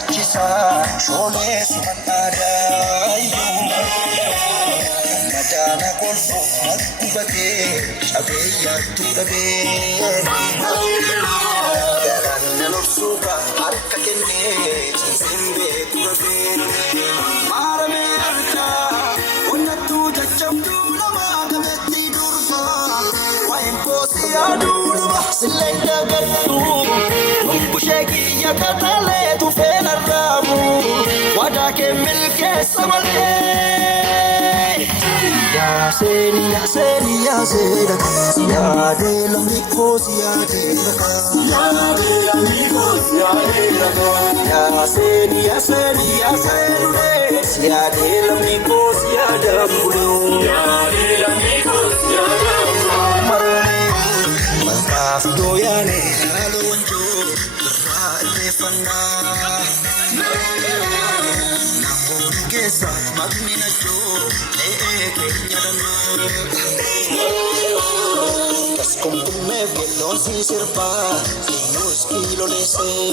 sodaachisa shoolee sumannaadaayu madaana kolfu maggubatee cabeeyyaattu dhabee garanna lorsuuka harka kennee ciiseen beeku dhabee maaramee harkaa onnattuu jajjabduu namaa gameetti dursa waa'een poosii aduudhuma silleen dagadhu lumbushee kiyya katalee tufeen arraamu wadaa kee milkeessa malee yaaseen yaaseen yaaseen yaadee lammi koos yaadee yaadee lammi koos yaadee yaaseen yaaseen yaaseen yaadee lammi koos yaadee yaadee lammi koos yaadee makaaf dooyaane haaloo wanjoo irraa ilreeffannaa namoonni keessa maqni najjoo ta'ee keenya dannoo as kumkummeef gelloon sii sirbaa eenyuus kiiloleessee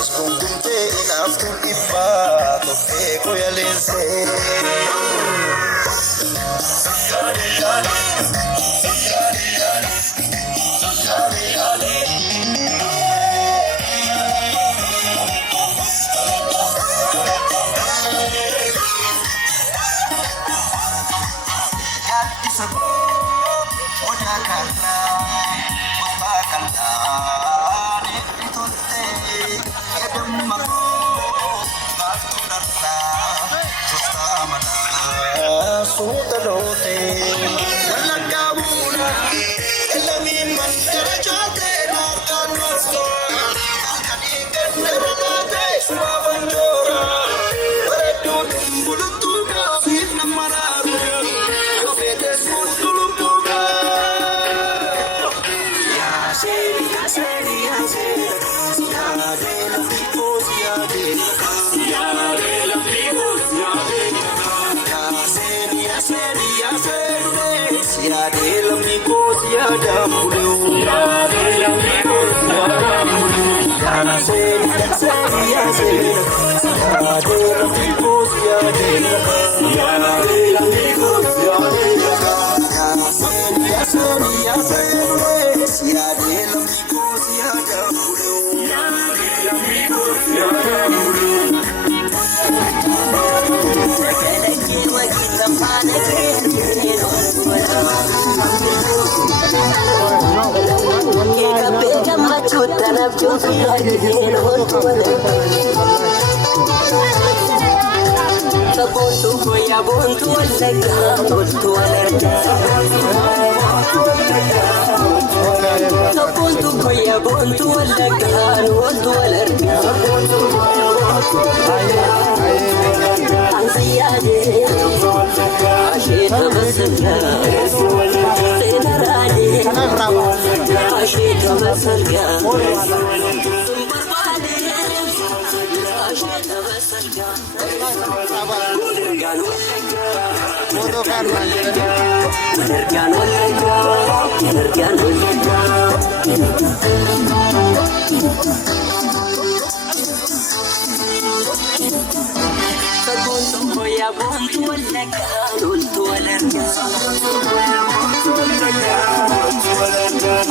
as kumkumtee inaaftuun dhibbaa toftee koyaleessee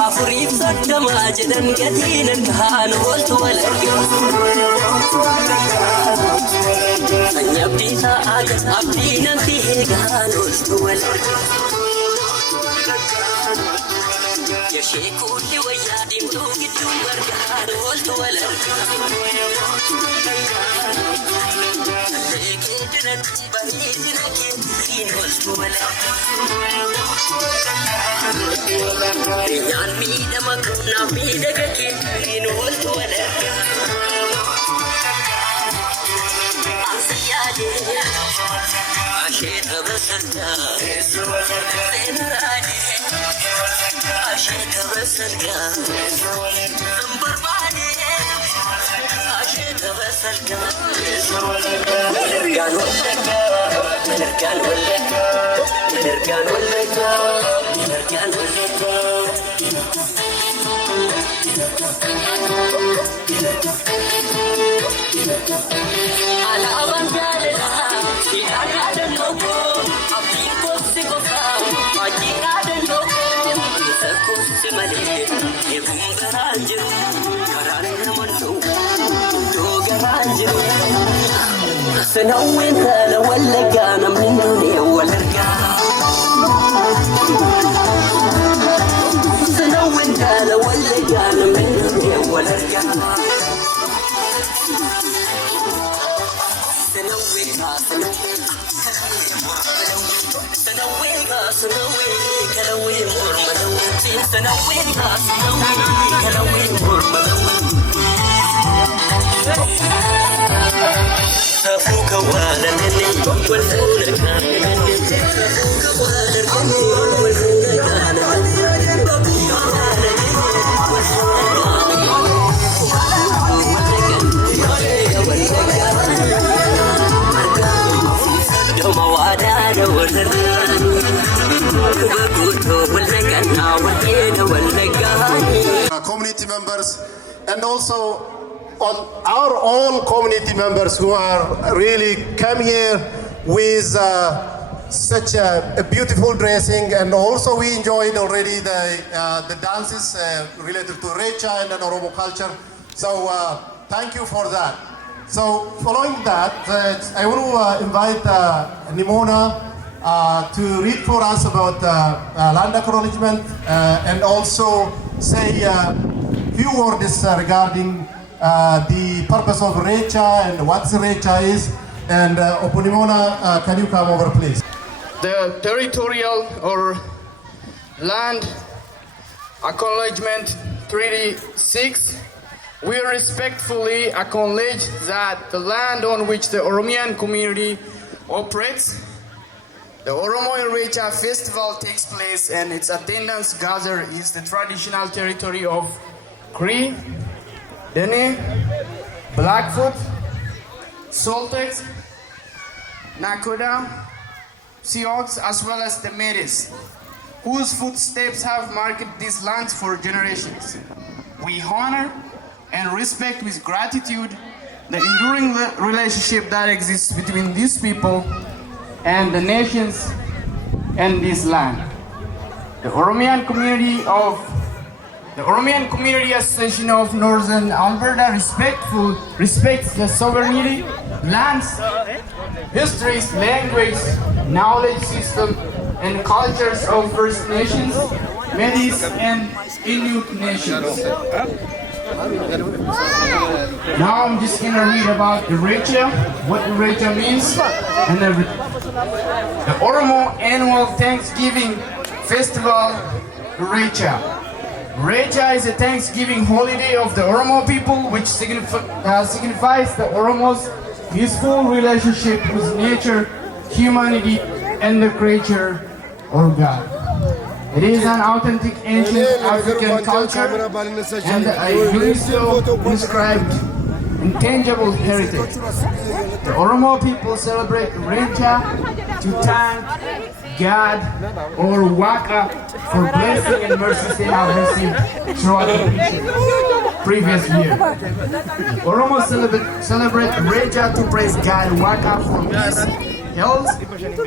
Afuriif soddomaa jedhan gatiin harkaan ooltu wal argaa sanyii abdii ta'aa abdii namti eegaan ooltu wal argaa yashee kuulli wayyaa diimtuu gidduu argaan ooltu wal argaa leekee dinatti bareedina keetiin ooltu wal argaa Yan miidhama naaf miidhaga keetiin ooltu wal argaa Asi yaadee asheeta basargaa seenaraadee asheeta basargaa barbaadee asheeta basargaa Ergaan wallaggaa ergaan wallaggaa ergaan wallaggaa ergaan wallaggaa Alaabaan jaalalaa siidhaan yaadannoo koo abdiin koofsi qofaa hojiin yaadannoo koo keessa koofsi malee eeguun garaan jiru karaan nama ta'u iddoo garaan jiru. Sanawween kana wallaggaa namni nuunee wal argaa. Sanawween kana wallaggaa namni nuunee wal argaa. Safuka wala nene walfuna kana safuka wala nene walfuna kana doma wada da community members and also on our own community members who are really come here with such a beautiful dressing, and also we enjoyed already the dances related to IRRECHA and the Oromo culture. So thank you for that. So following that, I want to invite Nimona to read for us about land acknowledgement and also say a few words regarding the purpose of IRRECHA and what IRRECHA is. And Oponimona, can you come over, please? The territorial or land acknowledgement Treaty 6, we respectfully acknowledge that the land on which the Oromian community operates, the Oromo IRRECHA festival takes place and its attendance gather is the traditional territory of Cree, Dene, Blackfoot, Saltex, Nakoda, Sioux, as well as the Metis, whose footsteps have marked these lands for generations. We honor and respect with gratitude the enduring relationship that exists between these people and the nations and this land. The Oromian Community Association of Northern Alberta respects the sovereignty, lands, histories, language, knowledge system, and cultures of First Nations, Métis, and Inuit nations. Now I'm just gonna read about IRRECHA, what IRRECHA means, and everything. The Oromo Annual Thanksgiving Festival, IRRECHA. IRRECHA is a Thanksgiving holiday of the Oromo people, which signifies the Oromo's peaceful relationship with nature, humanity, and the creature or God. It is an authentic ancient African culture and a UNESCO inscribed intangible heritage. The Oromo people celebrate IRRECHA to thank God or Waka for blessing and mercies they have received throughout the previous year. The Oromo celebrate IRRECHA to praise God Waka for peace, health,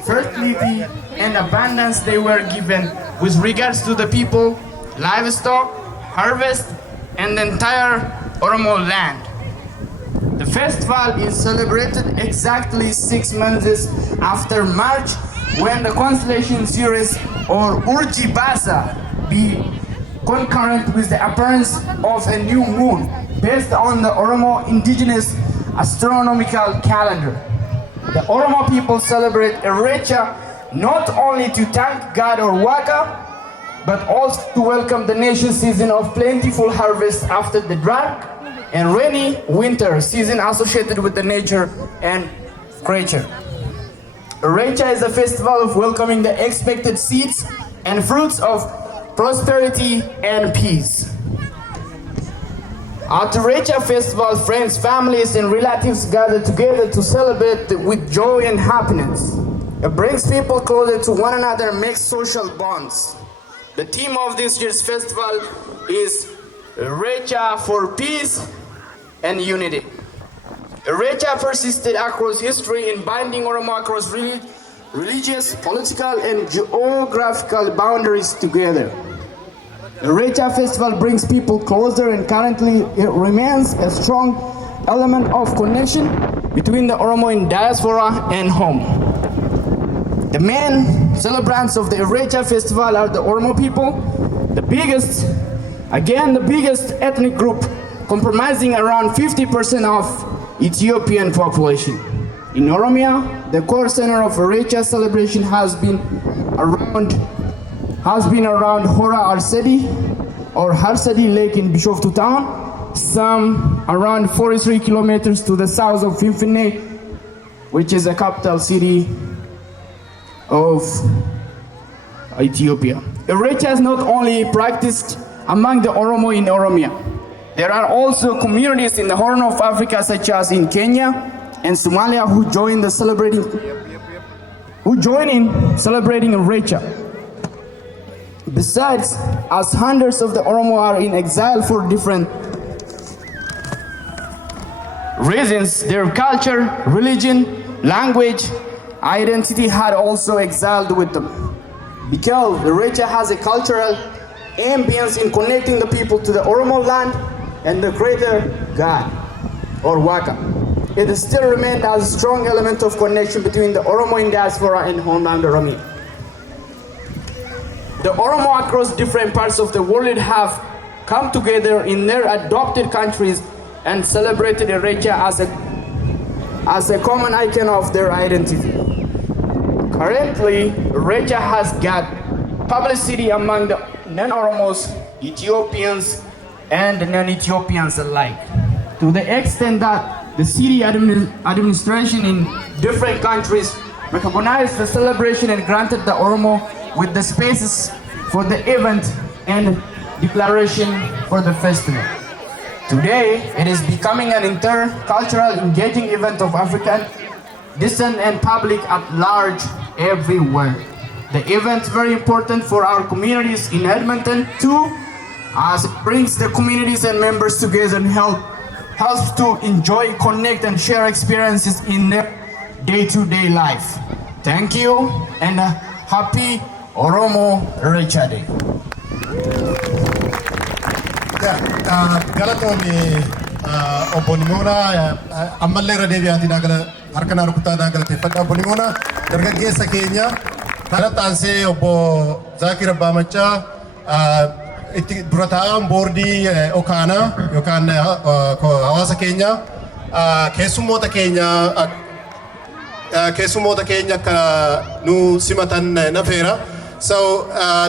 fertility, and abundance they were given with regards to the people, livestock, harvest, and the entire Oromo land. The festival is celebrated exactly 6 months after March, when the constellation series or Urjibasa be concurrent with the appearance of a new moon based on the Oromo indigenous astronomical calendar. The Oromo people celebrate IRRECHA not only to thank God or Waka, but also to welcome the nation season of plentiful harvest after the drought and rainy winter season associated with the nature and creature. IRRECHA is a festival of welcoming the expected seeds and fruits of prosperity and peace. At the IRRECHA festival, friends, families, and relatives gather together to celebrate with joy and happiness. It brings people closer to one another and makes social bonds. The theme of this year's festival is IRRECHA for peace and unity. IRRECHA persisted across history in binding Oromo across religious, political, and geographical boundaries together. IRRECHA festival brings people closer, and currently it remains a strong element of connection between the Oromo in diaspora and home. The main celebrants of the IRRECHA festival are the Oromo people, the biggest ethnic group comprising around 50% of Ethiopian population. In Oromia, the core center of IRRECHA celebration has been around Hora Arsedi or Harsedi Lake in Bishoftu town, some around 43 kilometers to the south of Finfinne, which is the capital city of Ethiopia. IRRECHA is not only practiced among the Oromo in Oromia. There are also communities in the Horn of Africa, such as in Kenya and Somalia, who join in celebrating IRRECHA. Besides, as hundreds of the Oromo are in exile for different reasons, their culture, religion, language, identity had also exiled with them. Because IRRECHA has a cultural ambience in connecting the people to the Oromo land and the greater God, or Waka. It still remains as a strong element of connection between the Oromo in diaspora and homeland Oromia. The Oromo across different parts of the world have come together in their adopted countries and celebrated IRRECHA as a common icon of their identity. Currently, IRRECHA has got publicity among the non-Oromos, Ethiopians, and non-Ethiopians alike, to the extent that the city administration in different countries recognized the celebration and granted the Oromo with the spaces for the event and declaration for the festival. Today, it is becoming an intercultural engaging event of African descent and public at large everywhere. The event is very important for our communities in Edmonton too, as it brings the communities and members together and helps to enjoy, connect, and share experiences in their day-to-day life. Thank you, and happy Oromo IRRECHA Day. Galatomi Obonimona, Amalera Deviati Nagala, Arkana Rukuta Nagala, Tefaka Bonimona, Dargagesa Kenya, Taratanse, Obo Zakira Bamacha, Durata, Bordi, Okana, Yokana, Hawasa Kenya, Kesumota Kenya, Kesumota Kenya, Nu Simatan Nafera. So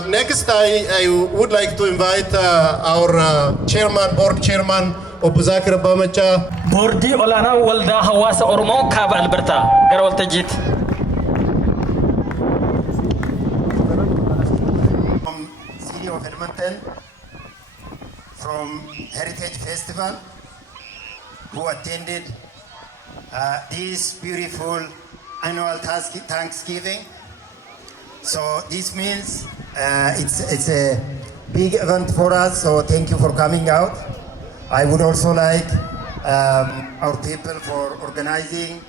next I would like to invite our board chairman, Obbo Zakir Bamacha. Bordi Olana Walda Hawasa Oromo Kab Alberta, Garol Tajit. From City of Edmonton, from Heritage Festival, who attended this beautiful annual Thanksgiving. So this means it's a big event for us, so thank you for coming out. I would also like our people for organizing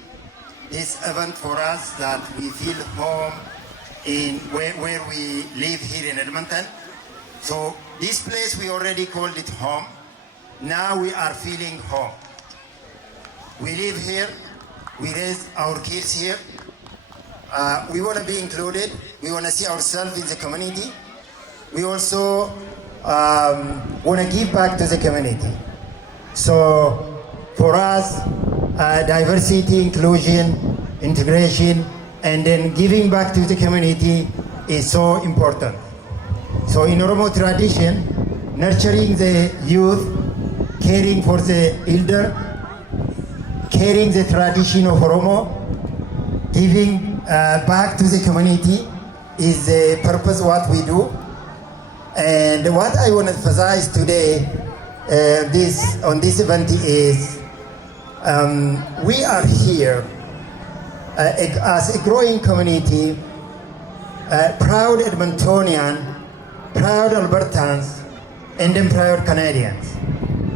this event for us, that we feel home in where we live here in Edmonton. So this place, we already called it home. Now we are feeling home. We live here, we raise our kids here. We want to be included. We want to see ourselves in the community. We also want to give back to the community. So for us, diversity, inclusion, integration, and then giving back to the community is so important. So in Oromo tradition, nurturing the youth, caring for the elder, carrying the tradition of Oromo, giving back to the community is the purpose what we do. And what I want to emphasize today on this event is we are here as a growing community, proud Edmontonian, proud Albertans, and empowered Canadians.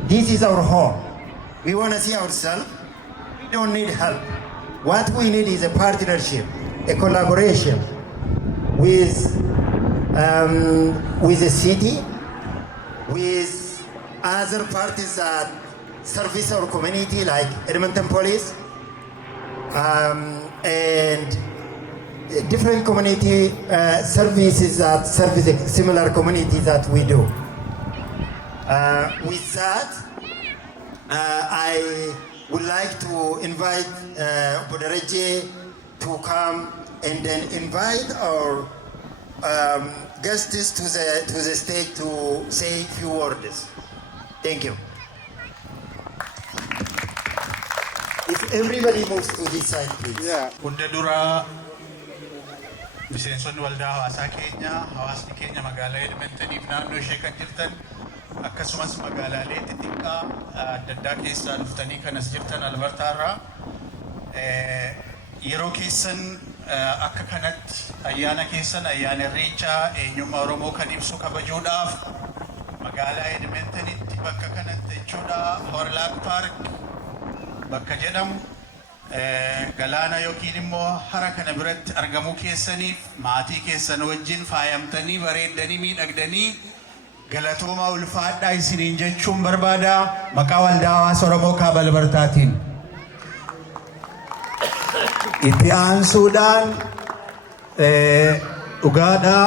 This is our home. We want to see ourselves. We don't need help. What we need is a partnership, a collaboration with the city, with other parties that service our community, like Edmonton Police, and different community services that service a similar community that we do. With that, I would like to invite Bodareje to come and then invite our guests to the stage to say a few words. Thank you. If everybody moves to this side, please. Yeah. Hunda dura miseensonni waldaa hawaasaa keenya hawaasni keenya magaalaa Edmontoniif naannoo ishee kan jirtan akkasumas magaalaalee xixiqqaa adda addaa keessaa dhuftanii kanas jirtan Albertaarraa yeroo keessan akka kanatti ayyaana keessan ayyaana Irreechaa eenyummaa Oromoo kan ibsu kabajuudhaaf magaalaa Edmontonitti bakka kanatti jechuudha Horlaak Park bakka jedhamu galaana yookiin immoo hara kana biratti argamuu keessaniif maatii keessan wajjin faayamtanii bareeddanii miidhagdanii galatooma ulfaadhaa isiniin jechuun barbaada maqaa waldaa hawaasa Oromoo kaaba Albertaatiin. Itti aansuudhaan dhugaadhaa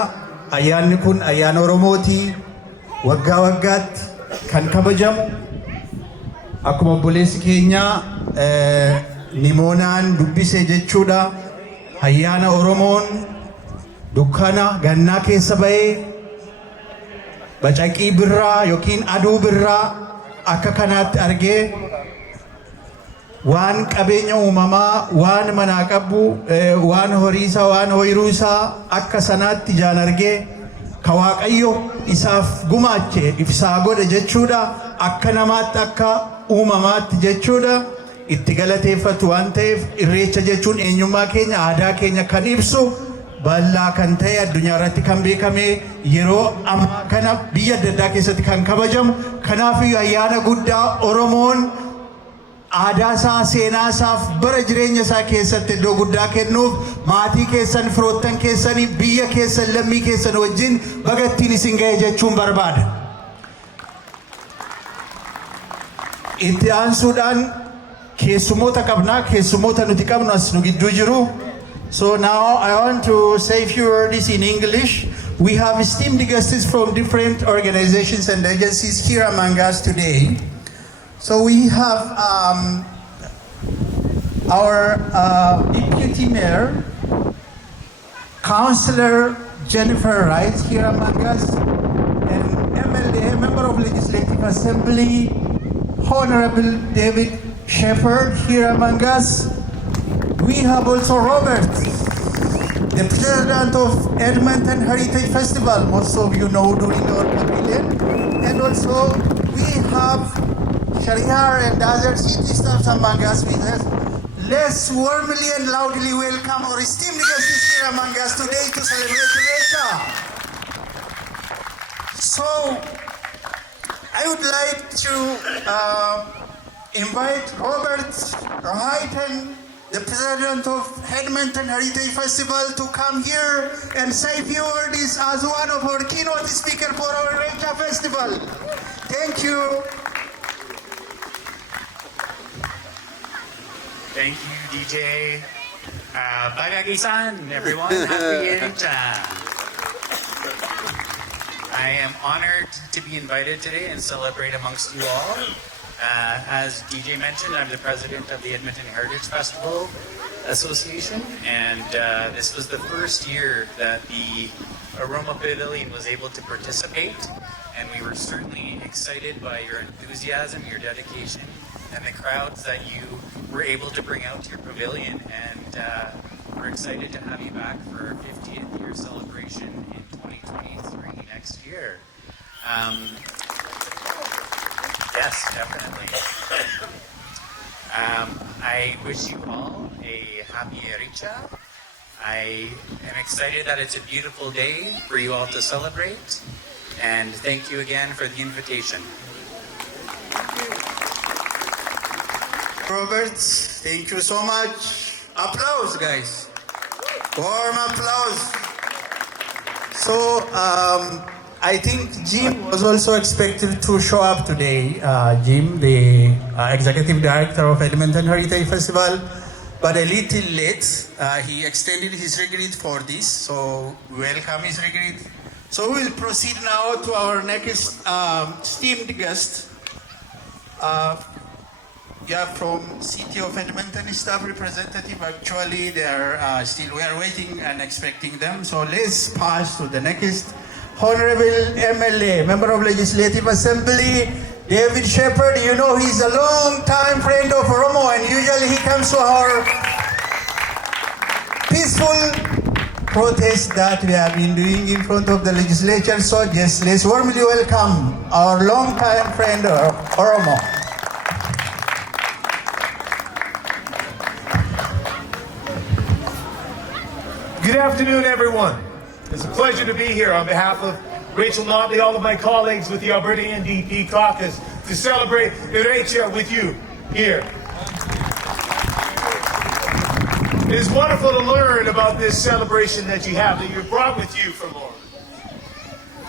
ayyaanni kun ayyaana Oromooti waggaa waggaatti kan kabajamu akkuma obboleessi keenya Nimonaan dubbise jechuudha ayyaana Oromoon dukkana gannaa keessa ba'ee bacaqii birraa yookiin aduu birraa akka kanaatti argee waan qabeenya uumamaa waan manaa qabu waan horiisaa waan hoyiruusaa akka sanaatti jaan argee ka Waaqayyo isaaf gumaache ibsaa godhe jechuudha akka namaatti akka uumamaatti jechuudha itti galateeffatu waan ta'eef irreecha jechuun eenyummaa keenya aadaa keenya kan ibsu bal'aa kan ta'e addunyaa irratti kan beekame yeroo ammaa kana biyya adda addaa keessatti kan kabajamu kanaaf ayyaana guddaa Oromoon aadaa isaa seenaa isaaf bara jireenya isaa keessatti iddoo guddaa kennuuf maatii keessan firoottan keessanii biyya keessan lammii keessan wajjin bagattiin isin ga'e jechuun barbaada. Itti aansuudhaan keessummoota qabnaa keessummoota nuti qabnu as nu gidduu jiru. So now I want to say a few words in English. We have esteemed guests from different organizations and agencies here among us today. So we have our Deputy Mayor, Councillor Jennifer Wright here among us, and MLA, Member of Legislative Assembly, Honorable David Shepherd here among us. We have also Robert, the President of Edmonton Heritage Festival, most of you know during our pavilion. And also we have Shariar and other city staffs among us with us. Let's warmly and loudly welcome our esteemed guests here among us today to celebrate IRRECHA. So I would like to invite Robert Wright, the President of Edmonton Heritage Festival, to come here and say a few words as one of our keynote speakers for our IRRECHA Festival. Thank you. Thank you, DJ. Bagagi-san, everyone. Happy IRRECHA. I am honored to be invited today and celebrate amongst you all. As DJ mentioned, I'm the president of the Edmonton Heritage Festival Association, and this was the first year that the Aroma Pavilion was able to participate, and we were certainly excited by your enthusiasm, your dedication, and the crowds that you were able to bring out to your pavilion. And we're excited to have you back for our 50th year celebration in 2023 next year. Yes, definitely. I wish you all a happy IRRECHA. I am excited that it's a beautiful day for you all to celebrate. And thank you again for the invitation. Roberts, thank you so much. Applause, guys. Warm applause. So, I think Jim was also expected to show up today. Jim, the Executive Director of Edmonton Heritage Festival, but a little late. He extended his regret for this, so welcome his regret. So we'll proceed now to our next esteemed guest. From City of Edmonton staff representative. Actually, they are still, we are waiting and expecting them. So let's pass to the next Honorable MLA, Member of Legislative Assembly, David Shepherd. You know he's a long-time friend of Oromo, and usually he comes to our peaceful protest that we have been doing in front of the legislature. So just let's warmly welcome our long-time friend of Oromo. Good afternoon, everyone. It's a pleasure to be here on behalf of Rachel Notley, all of my colleagues with the Alberta NDP caucus, to celebrate IRRECHA with you here. It is wonderful to learn about this celebration that you have, that you brought with you from Lord.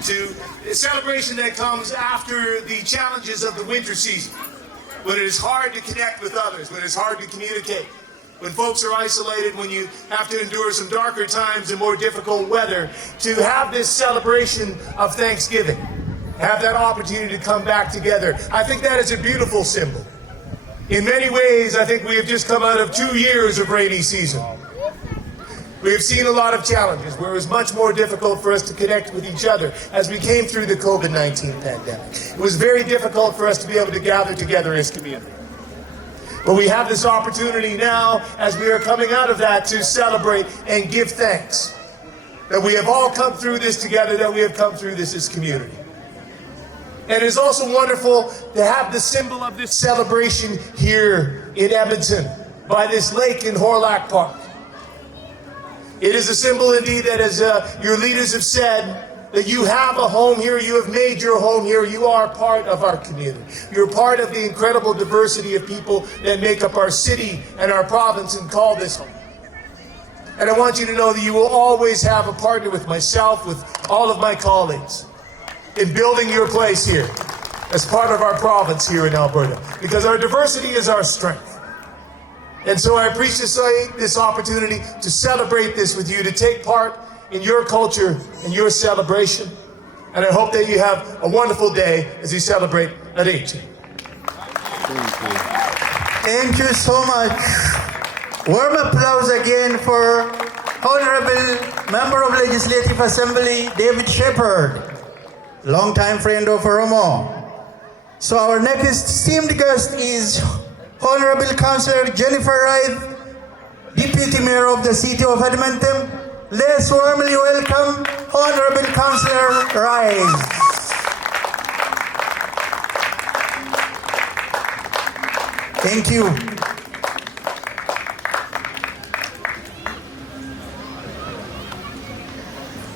To a celebration that comes after the challenges of the winter season, when it is hard to connect with others, when it's hard to communicate, when folks are isolated, when you have to endure some darker times and more difficult weather, to have this celebration of Thanksgiving, have that opportunity to come back together. I think that is a beautiful symbol. In many ways, I think we have just come out of 2 years of rainy season. We have seen a lot of challenges where it was much more difficult for us to connect with each other as we came through the COVID-19 pandemic. It was very difficult for us to be able to gather together as community. But we have this opportunity now, as we are coming out of that, to celebrate and give thanks that we have all come through this together, that we have come through this as community. And it's also wonderful to have the symbol of this celebration here in Edmonton, by this lake in Horlack Park. It is a symbol indeed that, as your leaders have said, that you have a home here, you have made your home here, you are part of our community. You're part of the incredible diversity of people that make up our city and our province and call this home. And I want you to know that you will always have a partner with myself, with all of my colleagues, in building your place here as part of our province here in Alberta, because our diversity is our strength. And so I appreciate this opportunity to celebrate this with you, to take part in your culture and your celebration. And I hope that you have a wonderful day as you celebrate IRRECHA. Thank you so much. Warm applause again for Honorable Member of Legislative Assembly, David Shepherd, longtime friend of Oromo. So our next esteemed guest is Honorable Councillor Jennifer Wright, Deputy Mayor of the City of Edmonton. Let's warmly welcome Honorable Councillor Wright. Thank you.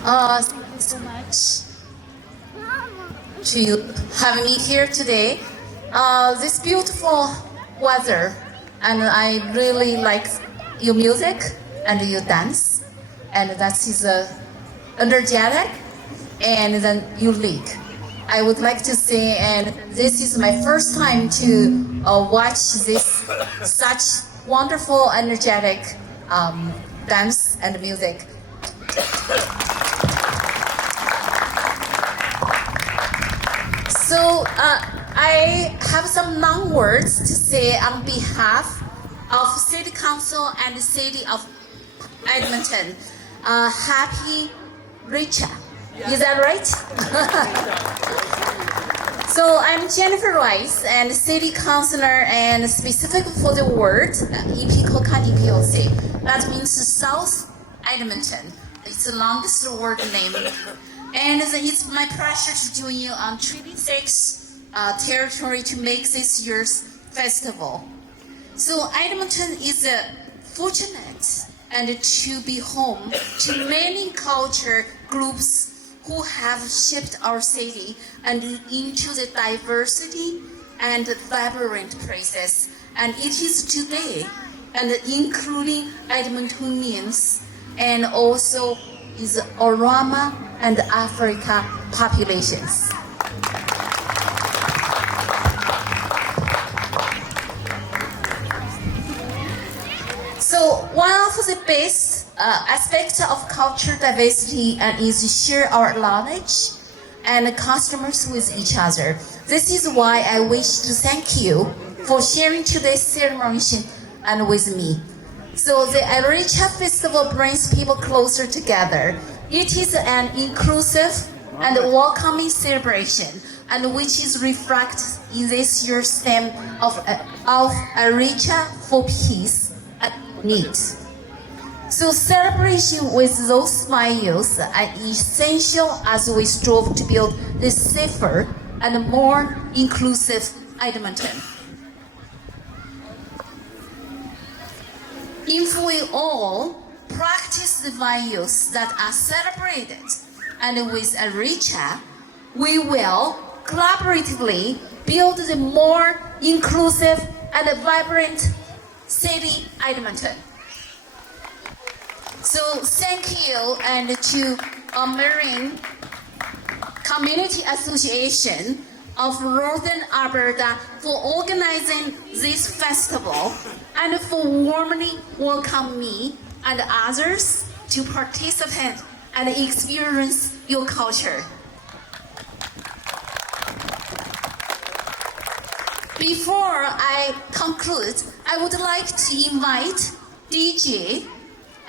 Thank you so much to have me here today. This beautiful weather, and I really like your music and your dance. And that is energetic and then unique. I would like to say, and this is my first time to watch this such wonderful, energetic dance and music. So I have some long words to say on behalf of City Council and the City of Edmonton. Happy IRRECHA. Is that right? So I'm Jennifer Rice, and City Councillor, and specific for the word EPOC. That means South Edmonton. It's the longest word name. And it's my pleasure to join you on Treaty 6 territory to make this year's festival. So Edmonton is fortunate and to be home to many culture groups who have shaped our city and into the diversity and vibrant places. And it is today, and including Edmontonians, and also is Oroma and Africa populations. So one of the best aspects of cultural diversity is share our knowledge and customers with each other. This is why I wish to thank you for sharing today's ceremony and with me. So the IRRECHA festival brings people closer together. It is an inclusive and welcoming celebration, and which is reflected in this year's theme of IRRECHA for peace and need. So celebration with those smiles are essential as we strive to build a safer and more inclusive Edmonton. If we all practice the values that are celebrated and with IRRECHA, we will collaboratively build the more inclusive and vibrant city Edmonton. So thank you and to Marine Community Association of Northern Alberta for organizing this festival and for warmly welcoming me and others to participate and experience your culture. Before I conclude, I would like to invite DJ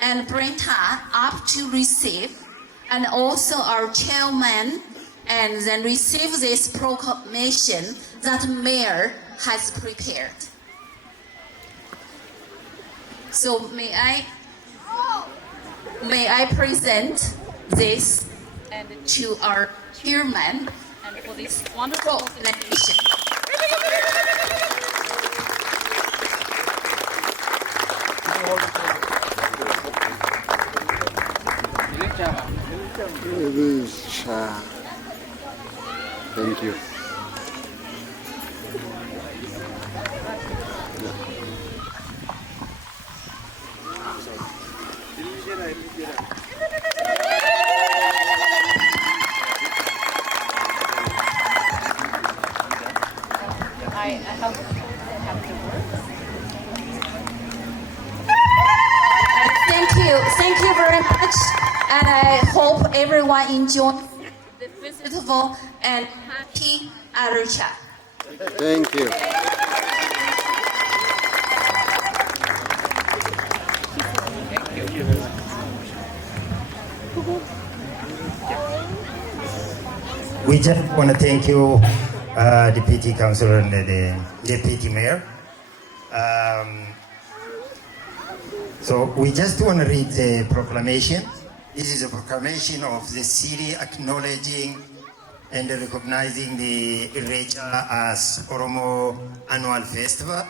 and Brenta up to receive, and also our chairman, and then receive this proclamation that Mayor has prepared. So may I present this and to our chairman and for this wonderful organization. Thank you. I have the words. Thank you very much, and I hope everyone enjoyed the festival and happy IRRECHA. Thank you. We just want to thank you, Deputy Councillor and the Deputy Mayor. So we just want to read the proclamation. This is a proclamation of the city acknowledging and recognizing the IRRECHA as Oromo Annual Festival.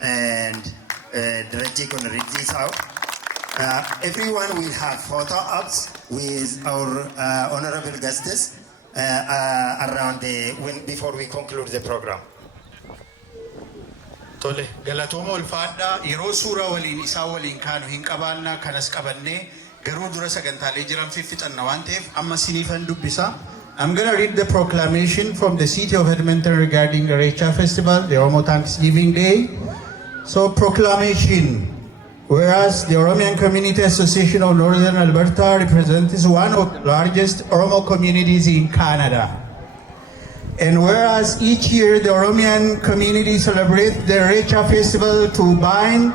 And Director going to read this out. Everyone will have photo ops with our honorable guests around before we conclude the program. Tole, galatooma ulfaadhaa yeroo suura waliin isaa waliin kaanu hin qabaannaa kanas qabannee garuu dura sagantaalee jiran fixanna waan ta'eef amma siniifan dubbisa. I'm going to read the proclamation from the City of Edmonton regarding the IRRECHA Festival, the Oromo Thanksgiving Day. So, proclamation. Whereas the Oromian Community Association of Northern Alberta represents one of the largest Oromo communities in Canada. And whereas each year the Oromian community celebrates the IRRECHA Festival to bind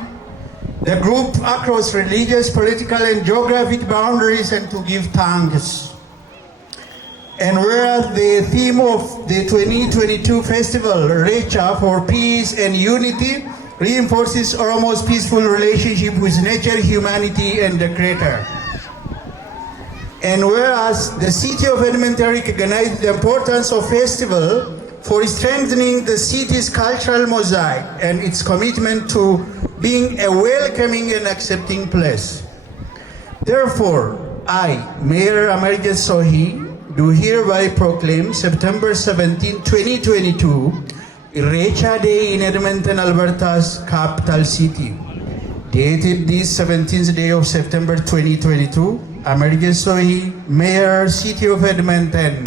the group across religious, political, and geographic boundaries and to give thanks. And whereas the theme of the 2022 festival, IRRECHA for Peace and Unity, reinforces Oromo's peaceful relationship with nature, humanity, and the Creator. And whereas the City of Edmonton recognizes the importance of festival for strengthening the city's cultural mosaic and its commitment to being a welcoming and accepting place. Therefore, I, Mayor Amarjit Sohi, do hereby proclaim September 17, 2022, IRRECHA Day in Edmonton, Alberta's capital city. Dated this 17th day of September 2022, American Sohi, Mayor, City of Edmonton.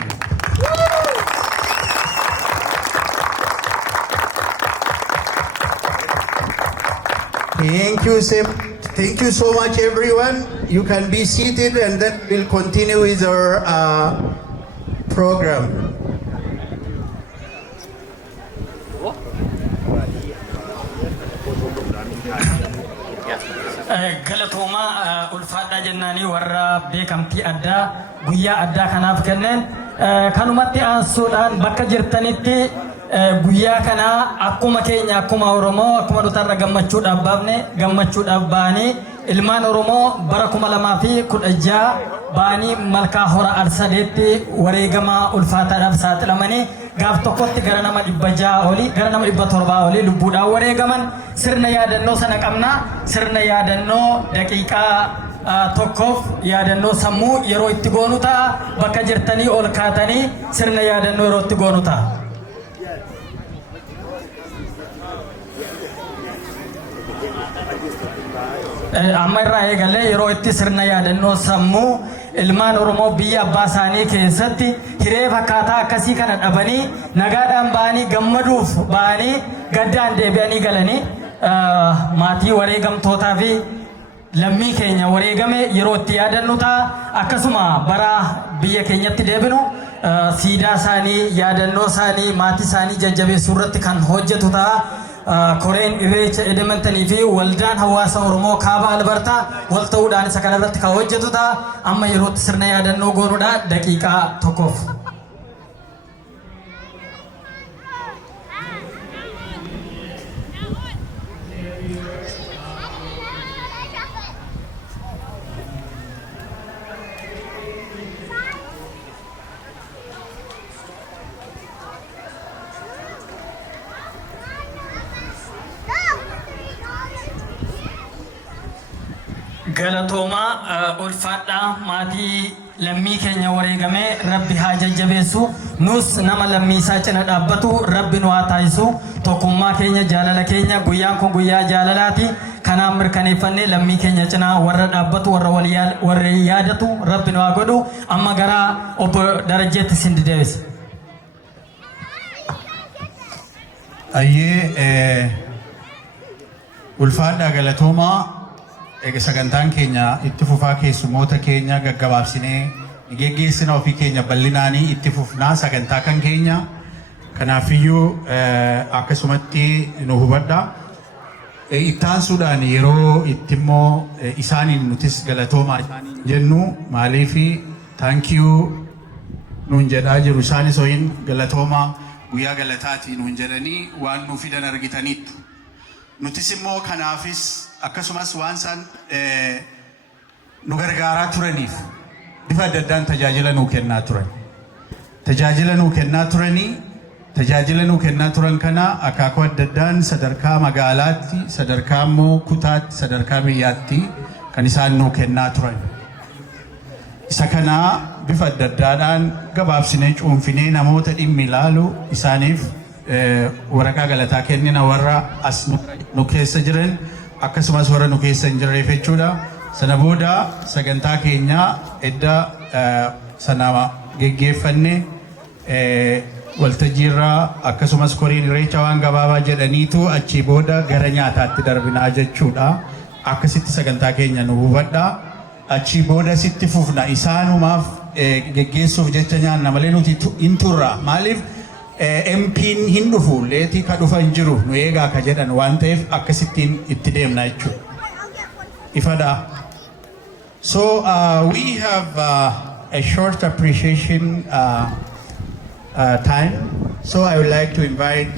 Thank you so much, everyone. You can be seated, and then we'll continue with our program. Galatooma ulfaadhaa jennaanii warra beekamtii addaa guyyaa addaa kanaaf kenneen kanumatti aansuudhaan bakka jirtanitti guyyaa kana akkuma keenya akkuma Oromoo akkuma dhutarra gammachuudhaaf baafne gammachuudhaaf baanii ilmaan Oromoo bara 2016 baanii malkaa hora Arsadeetti wareegama ulfaataadhaaf saaxilamanii gaaf tokkotti gara nama 600 olii gara nama 700 olii lubbuudhaan wareegaman sirna yaadannoo sana qabna. Sirna yaadannoo daqiiqaa tokkoof yaadannoo sammuu yeroo itti goonu ta'a. Bakka jirtanii ol kaatanii sirna yaadannoo yeroo itti goonu ta'a. Amma irraa eegalee yeroo itti sirna yaadannoo sammuu ilmaan Oromoo biyya abbaa isaanii keessatti hiree fakkaataa akkasii kana dhabanii nagaadhaan ba'anii gammaduuf ba'anii gaddaan deebi'anii galanii maatii wareegamtootaa fi lammii keenya wareegame yeroo itti yaadannu ta'a. Akkasuma bara biyya keenyatti deebinu siidaa isaanii yaadannoo isaanii maatii isaanii jajjabeessuu irratti kan hojjetu ta'a. Koreen Irreecha Edmontonii fi waldaan hawaasa Oromoo kaaba Albertaa wal ta'uudhaan isa kana irratti kan hojjetu ta'a. Amma yerootti sirna yaadannoo goonuudha daqiiqaa tokkoof. Galatooma ulfaadhaa maatii lammii keenya wareegame rabbi haa jajjabeessu nus nama lammii isaa cina dhaabbatu rabbi nu haa taasisu tokkummaa keenya jaalala keenya guyyaan kun guyyaa jaalalaati kanaaf mirkaneeffannee lammii keenya cina warra dhaabbatu warra yaadatu rabbi nu haa godhu. Amma gara obbo Darajeetti sin deebisa. Ayyee ulfaadhaa galatoomaa. Sagantaan keenya itti fufaa keessumoota keenya gaggabaabsinee geggeessina ofii keenya bal'inaanii itti fufnaa sagantaa kan keenya kanaafiyyuu akkasumatti nu hubadha. Ittaansuudhaan yeroo itti immoo isaaniin nutis galatoomaa jennu maaliifi taankiyuu nuun jedhaa jiru isaanis ho'iin galatoomaa guyyaa galataatii nuun jedhanii waan nuu fidan argitaniittu. Nutis immoo kanaafis akkasumas waan san nu gargaaraa turaniif bifa adda addaan tajaajila nuu kennaa turan. Tajaajila nuu kennaa turan kana akaakuu adda addaan sadarkaa magaalaatti, sadarkaa immoo kutaatti, sadarkaa biyyaatti kan isaan nuu kennaa turan. Isa kana bifa adda addaadhaan gabaabsinee cuunfinee namoota dhimmi ilaalu isaaniif waraqaa galataa kennina warra as nu keessa jiran akkasumas warra nu keessa hin jirreef jechuudha. Sana booda sagantaa keenya edda sana geggeeffanne waltajjiirraa akkasumas koriin irreecha waan gabaabaa jedhaniitu achii booda gara nyaataatti darbinaa jechuudha. Akkasitti sagantaa keenya nu hubadha. Achii booda sitti fufna isaanumaaf geggeessuuf jecha nyaanna malee nuti hin turra. Maaliif MP'n hin dhufu leetii ka dhufa hin jiru nu eegaa ka jedhan waan ta'eef akkasittiin itti deemna jechuudha. Ifadha. So we have a short appreciation time. So I would like to invite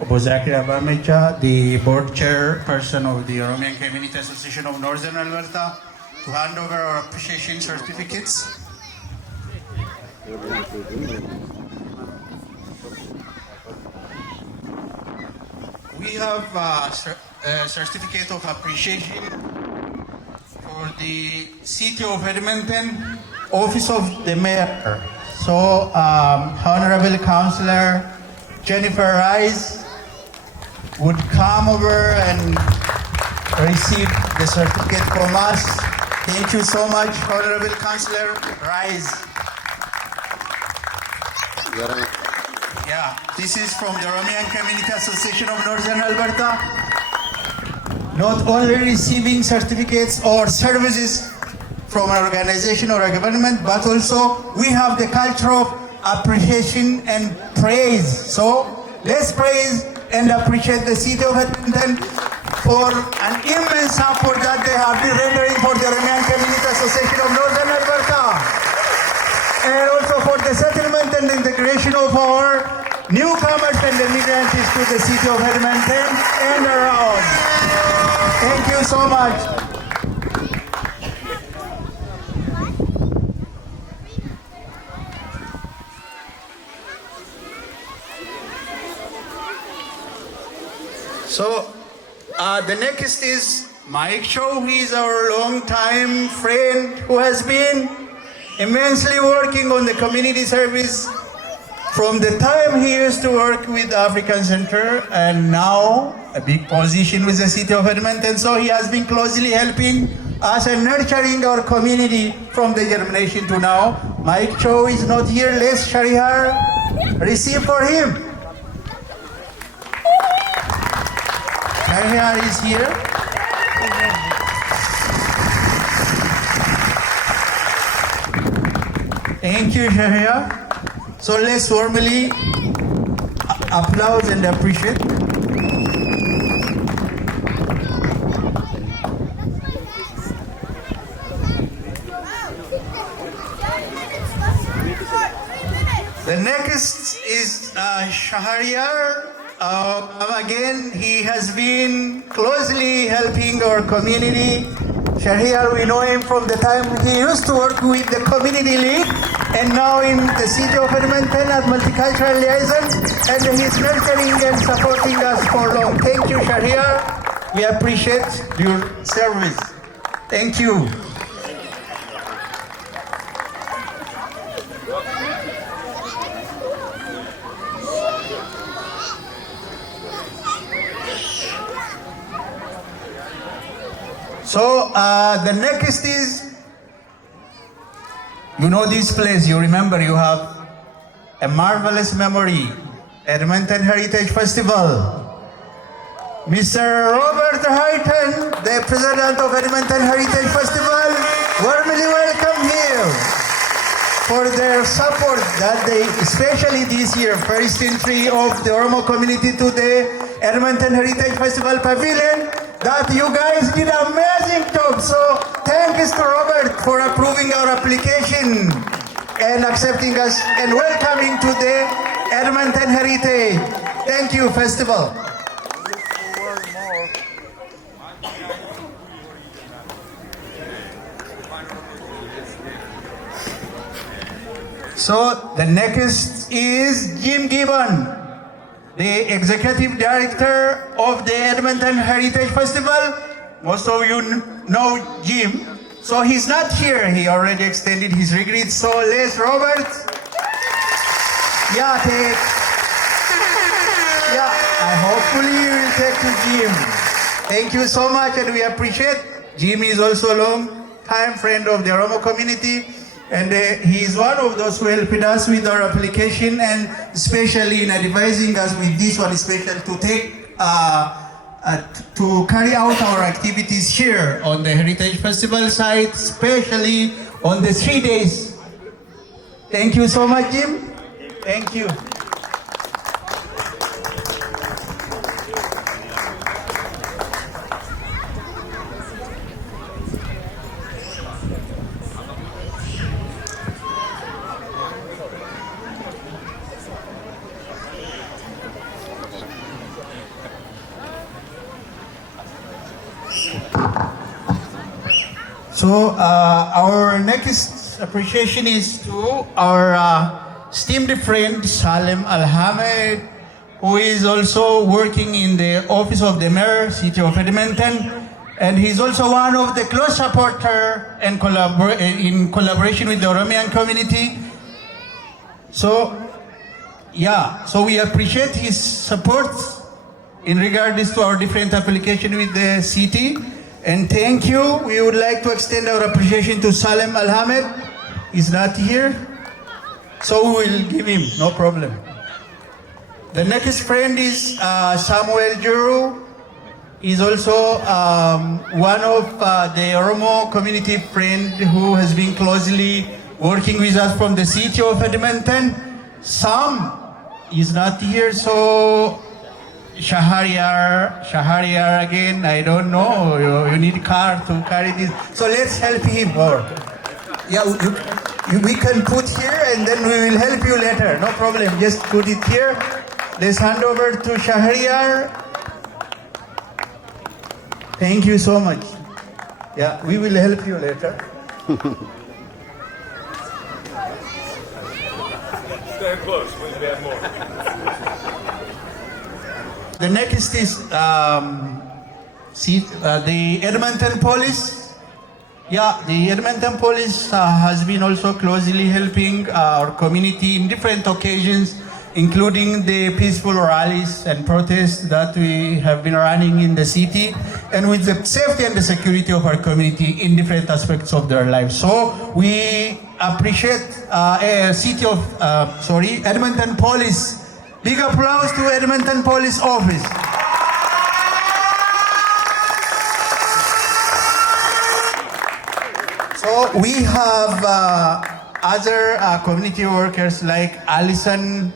Obo Zakir Abamecha, the board chairperson of the Oromian Community Association of Northern Alberta, to hand over our appreciation certificates. We have a certificate of appreciation for the City of Edmonton, office of the mayor. So, Honorable Councillor Jennifer Rice would come over and receive the certificate from us. Thank you so much, Honorable Councillor Rice. Yeah, this is from the Romanian Community Association of Northern Alberta. Not only receiving certificates or services from an organization or a government, but also we have the culture of appreciation and praise. So let's praise and appreciate the city of Edmonton for an immense support that they have been rendering for the Romanian Community Association of Northern Alberta, and also for the settlement and integration of our newcomers and immigrants to the city of Edmonton and around. Thank you so much. So, the next is Mike Cho. He is our long-time friend who has been immensely working on the community service from the time he used to work with the African Center, and now a big position with the city of Edmonton. So he has been closely helping us and nurturing our community from the germination to now. Mike Cho is not here. Let's Sharihar receive for him. Sharihar is here. Thank you, Sharihar. So let's warmly applaud and appreciate. The next is Shahriar. Again, he has been closely helping our community. Shahriar, we know him from the time he used to work with the community league, and now in the city of Edmonton as multicultural liaison, and he's nurturing and supporting us for long. Thank you, Shahriar. We appreciate your service. Thank you. So the next is, you know this place, you remember, you have a marvelous memory, Edmonton Heritage Festival. Mr. Robert Hayton, the president of Edmonton Heritage Festival, warmly welcome here for their support that they, especially this year, first entry of the Oromo community to the Edmonton Heritage Festival Pavilion, that you guys did an amazing job. So thanks to Robert for approving our application and accepting us and welcoming to the Edmonton Heritage. Thank you, Festival. So the next is Jim Gibbon, the Executive Director of the Edmonton Heritage Festival. Most of you know Jim. So he's not here. He already extended his regrets. So let's, Robert. Yeah, hopefully you will take to Jim. Thank you so much, and we appreciate. Jim is also a long-time friend of the Oromo community. And he is one of those who helped us with our application, and especially in advising us with this one, especially to take to carry out our activities here on the Heritage Festival site, especially on the 3 days. Thank you so much, Jim. Thank you. So our next appreciation is to our esteemed friend Salem Al-Hamed, who is also working in the office of the mayor, City of Edmonton. And he's also one of the close supporter and in collaboration with the Oromian community. So, yeah, so we appreciate his support in regards to our different application with the city. And thank you. We would like to extend our appreciation to Salem Alhamed. He's not here, so we will give him, no problem. The next friend is Samuel Juru. He's also one of the Oromo community friend who has been closely working with us from the city of Edmonton. Sam is not here, so Shahariar again, I don't know, you need a car to carry this. So let's help him. Or, yeah, we can put here and then we will help you later, no problem. Just put it here. Let's hand over to Shahariar. Thank you so much. Yeah, we will help you later. Stand close, we'll have more. The next is the Edmonton Police. Yeah, the Edmonton Police has been also closely helping our community in different occasions, including the peaceful rallies and protests that we have been running in the city, and with the safety and the security of our community in different aspects of their lives. So we appreciate Edmonton Police. Big applause to Edmonton Police Office. So we have other community workers like Alison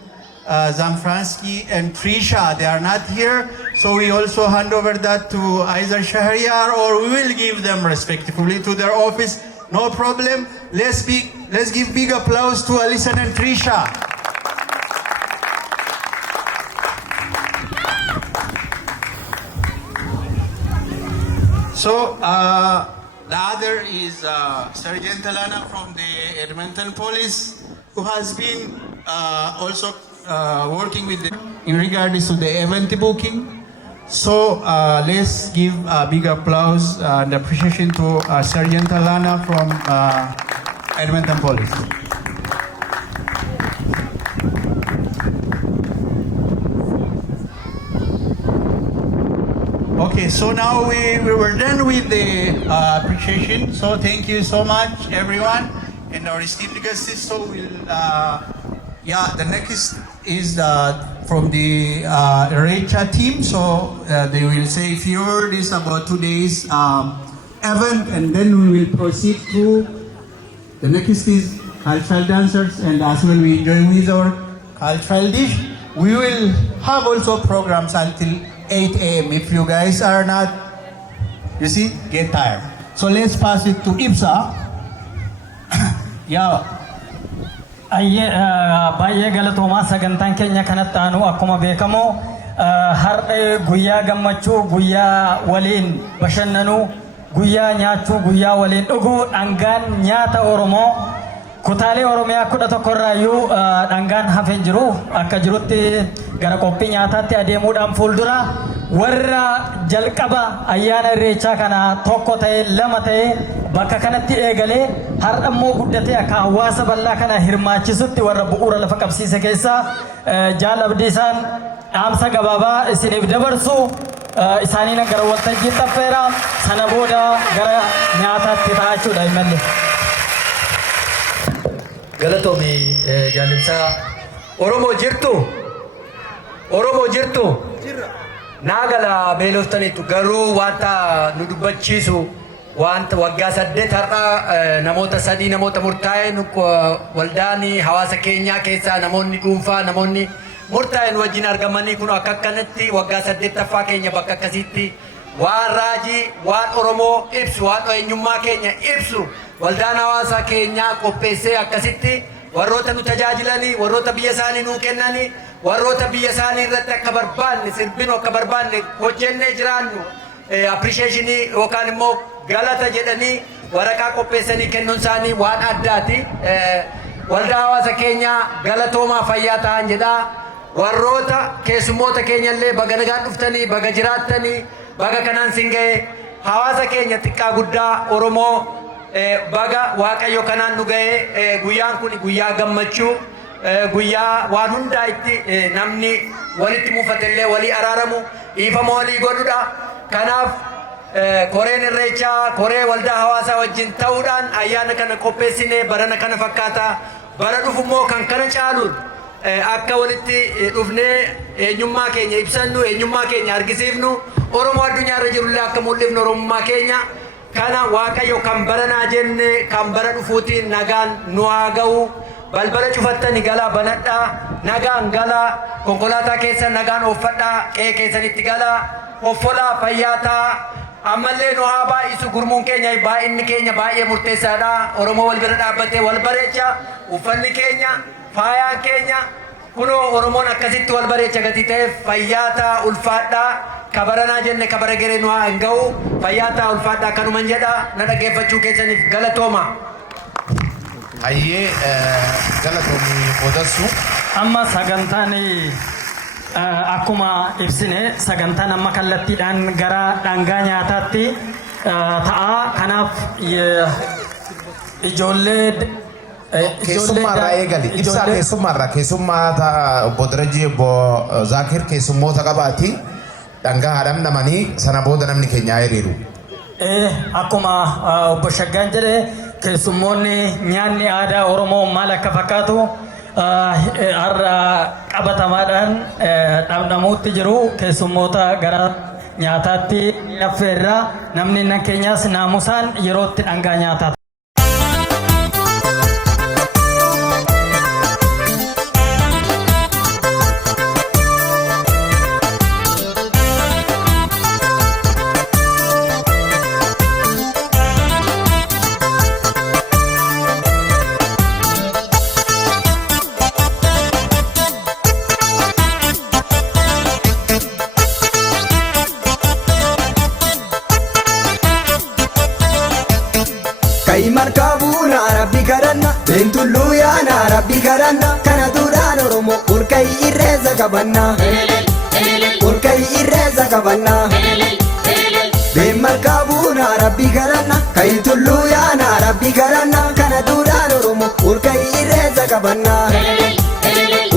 Zamfransky and Trisha. They are not here, so we also hand over that to either Shahriar or we will give them respectively to their office. No problem. Let's give big applause to Alison and Trisha. So the other is Sergeant Alana from the Edmonton Police, who has been also working with them in regards to the event booking. So let's give a big applause and appreciation to Sergeant Alana from Edmonton Police. Okay, so now we were done with the appreciation. So thank you so much, everyone, and our esteemed guests. So we'll, the next is from the IRRECHA team. So they will say a few words about today's event, and then we will proceed to the next is cultural dancers, and as well we enjoy with our cultural dish. We will have also programs until 8 a.m. If you guys are not, you see, get tired. So let's pass it to Ibsa. Yeah. Baay'ee galatoomaa sagantaan keenya kanatti aanu akkuma beekamu har'a guyyaa gammachuu, guyyaa waliin bashannanuu, guyyaa nyaachuu, guyyaa waliin dhuguu, dhangaan nyaata Oromoo kutaalee Oromiyaa 11 irraayyuu dhangaan hafeen jiru akka jirutti gara qophii nyaataatti adeemuudhaan fuuldura warra jalqaba ayyaana irreechaa kana tokko ta'e lama ta'e bakka kanatti eegalee har'a immoo guddatee akka hawaasa bal'aa kana hirmaachisutti warra bu'uura lafa qabsiise keessaa jaalabdiisaan dhaamsa gabaabaa isiniif dabarsu isaaniin gara waltajjii xaffeera sana booda gara nyaataatti ta'achuudha imallee. Galatomi jaalibsaa Oromoo jirtu naagala beeloftanitu garuu wanta nu dubbachiisu wanta waggaa 8 har'a namoota 3 namoota murtaa'e waldaani hawaasa keenyaa keessaa namoonni dhuunfaa namoonni murtaa'en wajjin argamanii kun akka kanatti waggaa 8ffaa keenya bakka akkasitti waan raajii waan Oromoo ibsu waan eenyummaa keenya ibsu waldaan hawaasa keenyaa qopheessee akkasitti warroota nu tajaajilanii warroota biyya isaanii nuu kennanii warroota biyya isaanii irratti akka barbaanne sirbinu akka barbaanne hojjennee jiraannu appreciationii yookaan immoo galata jedhanii waraqaa qopheessanii kennuun isaanii waan addaati. Waldaa hawaasa keenyaa galatoomaa fayyaa ta'an jedhaa warroota keessummoota keenyallee baga nagaan dhuftanii baga jiraattanii baga kanaan sin ga'e hawaasa keenya xiqqaa guddaa Oromoo baga waaqayyo kanaan nu ga'ee guyyaan kun guyyaa gammachuu guyyaa waan hundaa itti namni walitti mufatee walii araaramu dhiifama walii godhudha. Kanaaf koreen irreechaa koree waldaa hawaasaa wajjin ta'uudhaan ayyaana kana qopheessine barana kana fakkaata. Bara dhufummoo kan kana caaluun akka walitti dhufnee eenyummaa keenya ibsannu eenyummaa keenya argisiifnu Oromoo addunyaarra jirullee akka mul'ifnu Oromummaa keenya kana waaqayyo kan baranaa jenne kan bara dhufuutiin nagaan nu haa ga'u. Balbala cufattani galaa banadhaa nagaan galaa konkolaataa keessa nagaan oofadhaa qe'ee keessanitti galaa offolaa fayyaataa ammallee nu haa baay'isu gurmuun keenya baay'inni keenya baay'ee murteessaadha. Oromoo wal bira dhaabbatee wal bareecha uffanni keenya faayaan keenya kunoo Oromoon akkasitti wal bareecha gatii ta'eef fayyaataa ulfaadhaa kabaranaa jenne kabara geree nu haa hin ga'u fayyaataa ulfaadhaa kanuman jedha na dhaggeeffachuu keessaniif galatooma. Ayyee galatoomii odeessu. Amma sagantaan akkuma ibsine sagantaan amma kallattiidhaan gara dhangaa nyaataatti ta'a. Kanaaf ijoollee keessummaarraa eegali ibsaa keessummaa obbo Darajii obbo Zaakir keessummoota qabaati dhangaa haadham namanii sana booda namni keenyaa hiriiru. Akkuma obbo Shaggaan jedhe keessummoonni nyaanni aadaa Oromoo maal akka fakkaatu har'a qabatamaadhaan dhabdamuutti jiru keessummoota gara nyaataatti affeerraa namni keenyaas naamusaan yerootti dhangaa nyaataati. Markabuna Rabbi karanna Bentullu yaana Rabbi karanna Kana duraan Oromoo Urkai irreessa qabanna Urkai irreessa qabanna Ben markabuna Rabbi karanna Kayitullu yaana Rabbi karanna Kana duraan Oromoo Urkai irreessa qabanna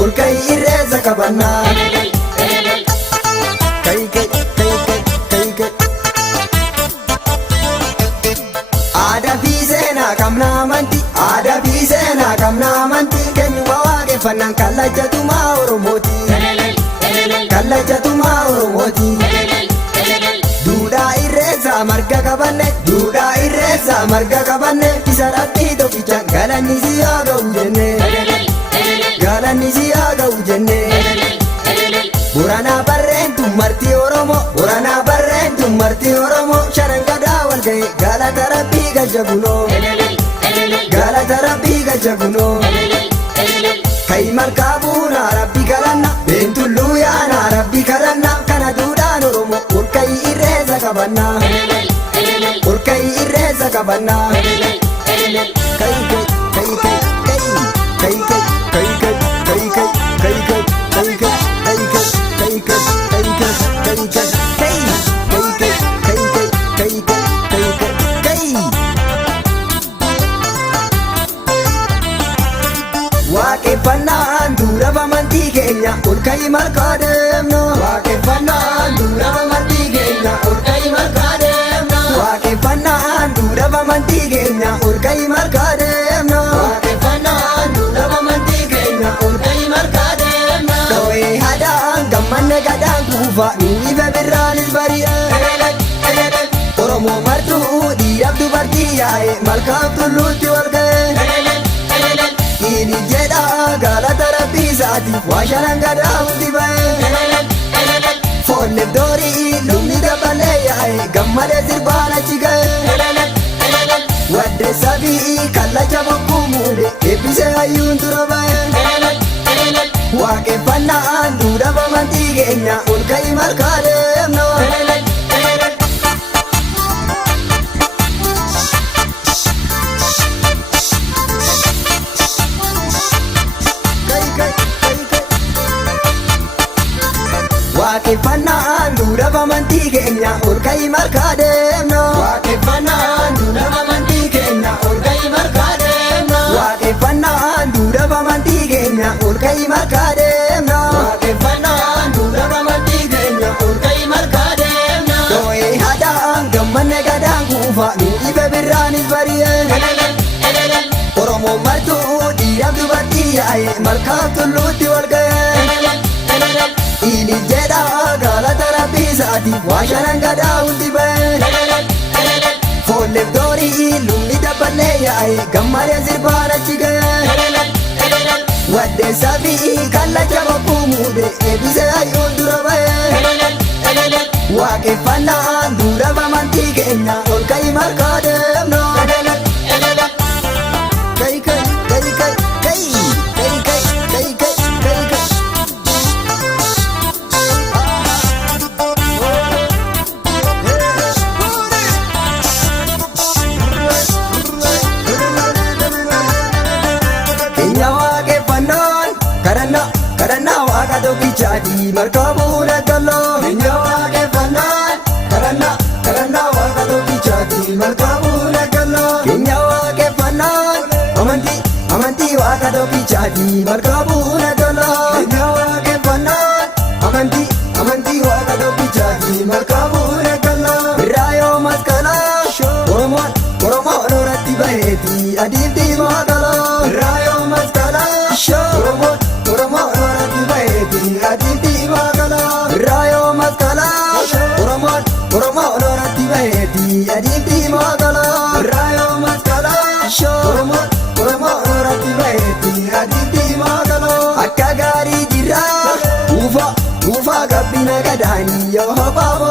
Urkai irreessa qabanna Ada bisena kamna amanti kenyuma waaqeffannaan kallachatumaa Oromooti kallachatumaa Oromooti duudhaa irreessa marga qabanne duudhaa irreessa marga qabanne isa rabbii tokkicha galanni si haa ga'u jenne galanni si haa ga'u jenne Boranaa barreentu marti Oromoo Boranaa barreentu marti Oromoo shanan gadaa wal ga'e galata rabbii galchagunoo galata rabbii galchagunoo kai markabuna Rabbi karanna Bentullu yaana Rabbi karanna kana duudhaan Oromoo urkai irreessa qabanna urkai irreessa qabanna kai waaqeffannaan dura bamantii keenya urkai markaademna waaqeffannaan dura bamantii keenya urkai markaademna waaqeffannaan dura bamantii keenya urkai markaademna waaqeffannaan dura bamantii keenya urkai markaademna dho'ee hadaan gammanne gadaan kuufa inni bebirraanis bari'e Oromoo martuu dhiiraaf dubartii yaa'e malkaaf tulluutti wal ga'e Ini jedha galata rabbii isaatiif waa shanan gadaa hundi ba'e Foonne doorii lubni dabalee yaa'e gammalee sirbaan achi ga'e Wadde sabii kallacha bokkuu muude eebbisee hayyuun dura ba'e waaqeffannaan duudha bamantii keenya ol ka'i markaa deemna waaqeffannaan dura amantii keenya ol ka'ii markaa deemna. Waaqeffannaan dura amantii keenya ol ka'ii markaa deemna. Waaqeffannaan dura amantii keenya ol ka'ii markaa deemna. Waaqeffannaan dura amantii keenya ol ka'ii markaa deemna. Doo'ee haadhaan gammanne gadaan kuufa nu ife birraanis bari'ee. Oromoo martuu dhiiraaf dubartii yaa'ee malkaa tulluutti wal ga'ee. Ili jedha galata rabbii isaatiif waa shanan gadaa hundi ba'ee. Foolleef doorii lubni dabballee yaa'ee gammadee sirbaan achi ga'ee. Waddeessaa fi kallacha bokkuu muude eebbisee hayyuun dura ba'ee. Waaqeffannaan dura amantii keenya ol ka'ii markaa deemna. Karana waaqa tokkichaati markaa bu'uura galoo. Keenya waaqeffannaan karana waaqa tokkichaati markaa bu'uura galoo. Keenya waaqeffannaan amantii waaqa tokkichaati markaa bu'uura galoo. Keenya waaqeffannaan amantii waaqa tokkichaati markaa bu'uura galoo. Birraa yoo maskalaa Oromoon oratti baheeti adiif diimaa galoo. Birraa yoo maskalaa Oromoon oratti baheeti adiif diimaa galoo. Birraa yoo maskalaa Oromoon oratti baheeti adiif diimaa galoo. Birraa yoo maskalaa Oromoon oratti baheeti adiif diimaa galoo. Akka gaarii jirraa guufaa gabbina gadaanii yoo habaaboo.